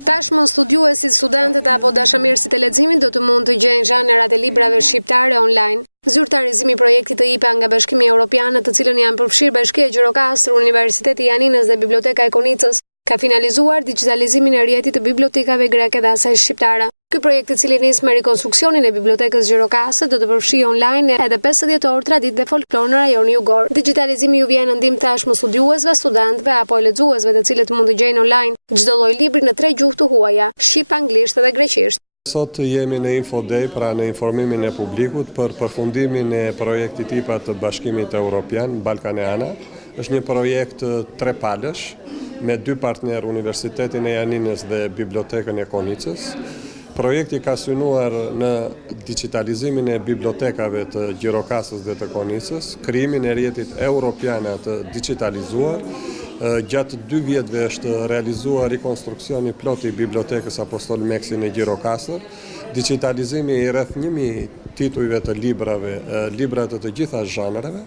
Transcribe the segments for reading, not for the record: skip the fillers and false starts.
Tashmë studiuesit, studentët apo dashamirësit e leximit do të mund të gjejnë zhanrat e librave shqiptare online. Zyrtarizimi i projektit të IPA nga Bashkimi Evropian, në të cilën janë përfshirë Bashkia e Gjirokastër, Universiteti i Aninës dhe Biblioteka e Konicës, ka finalizuar digitalizimin e rrjetit të bibliotekave greke dhe asaj shqiptare. Ky projekt, i cili nis me rikonstruksionin e bibliotekës Gjirokastër, do të përfshijë online edhe 50 orë traditë dhe folklor në rajonin jugor. Digitalizimi ju vjen në ndihmë tashmë studiuesve, studentëve apo lexuesve, të cilët mund të gjejnë online çdo lloj libri në 3 gjuhë të huaja: shqip, anglisht dhe greqisht. Sot jemi në Infodej, pra në informimin e publikut për përfundimin e projektit IPA të Bashkimit Evropian, Ballkaneana. Është një projekt 3 palësh me 2 partnerë, Universitetin e Aninës dhe Bibliotekën e Konicës. Projekti ka synuar në digitalizimin e bibliotekave të Gjirokastës dhe të Konicës, krijimin e rrjetit evropian të digitalizuar. Gjatë 2 vjetëve është realizuar rikonstruksioni plot i bibliotekës Apostol Meksi në Gjirokastër, digitalizimi i rreth 1000 titujve të librave, libra të gjitha zhanreve,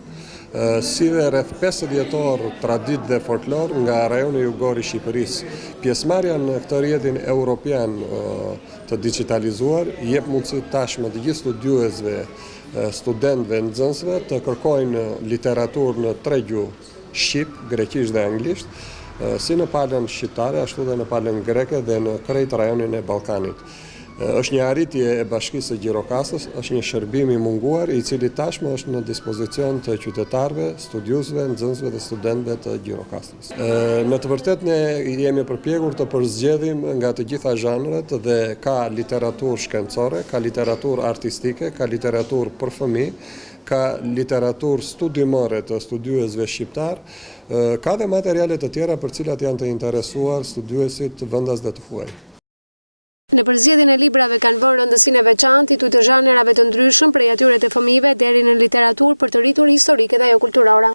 si dhe rreth 50 orë traditë dhe folklor nga rajoni jugor i Shqipërisë. Pjesëmarrja në këtë rrjetin evropian të digitalizuar jep mundësi tashmë të gjithë studiuesve, studentëve, nxënësve të kërkojnë literaturë në 3 gjuhë: shqip, greqisht dhe anglisht, si në palën shqiptare, ashtu dhe në palën greke dhe në krejt rajonin e Ballkanit. Është një arritje e Bashkisë së Gjirokastës, është një shërbim i munguar, i cili tashmë është në dispozicion të qytetarëve, studiuesve, nxënësve dhe studentëve të Gjirokastës. Në të vërtetë ne jemi përpjekur të përzgjedhim nga të gjitha zhanret dhe ka literaturë shkencore, ka literaturë artistike, ka literaturë për fëmijë, ka literaturë studimore të studiuesve shqiptar, ka dhe materiale të tjera për cilat janë të interesuar studiuesit vendas dhe të huaj. Në përzgjedhjen e librave kanë vënë rëndësinë e veçantë të zhanrave të ndryshëm, prej atyre të fëmijëve deri në literaturë për të rritur historike dhe ajo kulturore.